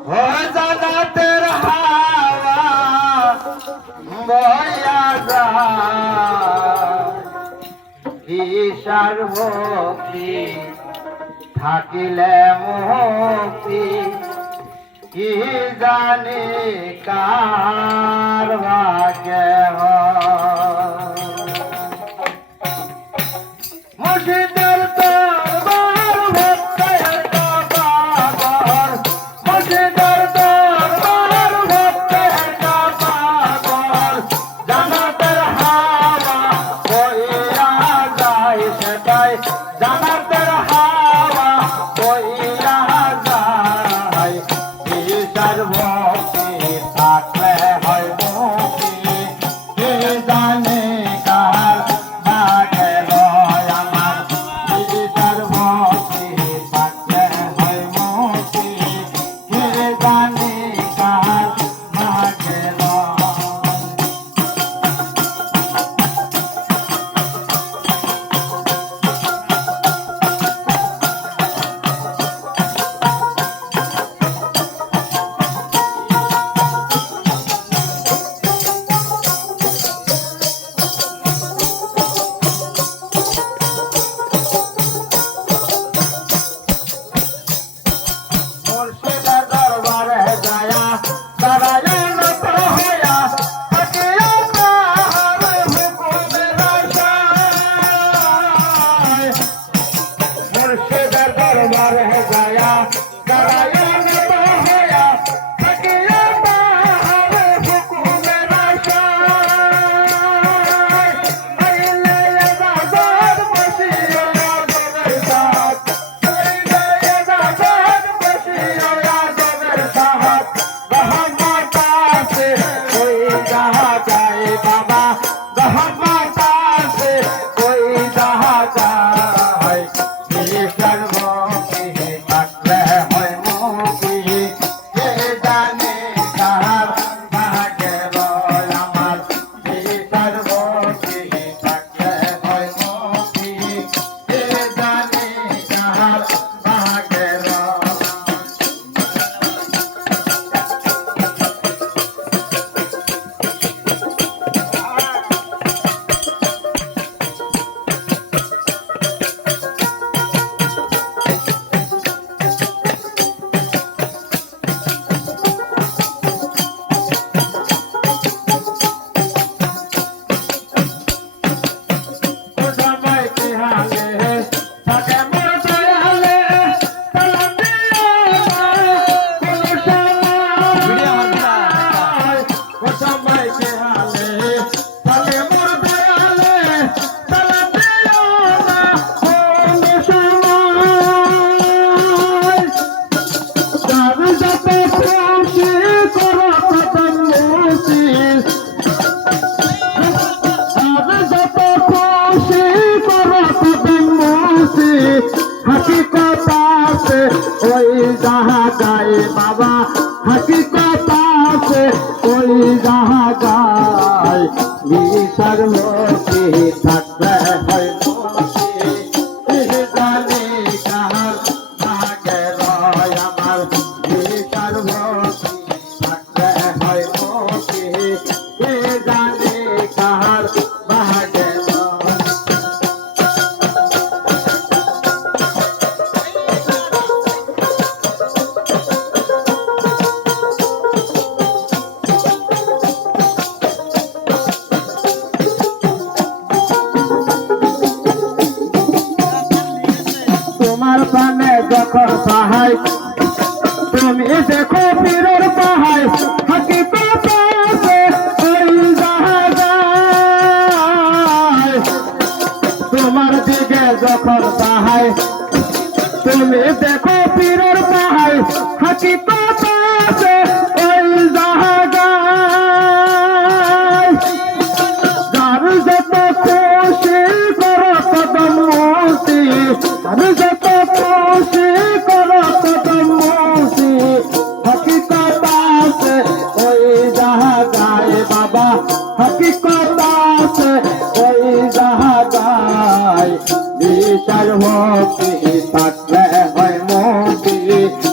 ও জান্নাতের হাওয়া বয়া যায় ঈশার ভক্তি থাকিলে মুক্তি কি জানি কার ভাগ্যে মুর্শিদের দরবার ভক্তের পাগল মুর্শিদের দরবার ভক্তের পাগল জান্নাতের হাওয়া বইয়া যায় সেটাই জান্নাতের হাওয়া বইয়া যায় ঈশার ভক্তি থাকলে হয় মুক্তি কে জানে কার ভাগ্যে আমার ঈশার ভক্তি থাকলে হয় মুক্তি কে জানে কার ভাগ্যে মুর্শিদের দরবারে যায়া দাঁড়ায়ন হইয়া থাকিয়া তাহার হুকুমের আশায় মুর্শিদের দরবারে যায়া দাঁড়ায়ন হইয়া থাকিয়া তাহার হুকুমের আশায় আইলে এজাজত বসিয়া জগের সাথ আইলে এজাজত বসিয়া জগের সাথ রহমত আছে ওই যাহা যায় বাবা রহমত আছে ওই যাহা যায় ঈশার ভক্তি থাকলে হয় মুক্তি কে জানে কার ভাগ্যে আমার ঈশার ভক্তি থাকলে হয় মুক্তি কে জানে কার ভাগ্যে হাকিকত আছে ওই যাহা যায় বাবা হাকিকত আছে ওই যাহা যায় ঈশার ভক্তি থাকলে হয় মুক্তি কে জানে কার ভাগ্যে আমার ঈশার ভক্তি থাকলে হয় মুক্তি কে জানে কার ভাগ্যে তোমার পানে যখন পাহাই তুমি দেখো পীরের পাহাই হাকিকত আছে ওই যাহা যায় তোমার দিকে যখন পাহাই তুমি দেখো পীরের পাহাই হাকিকত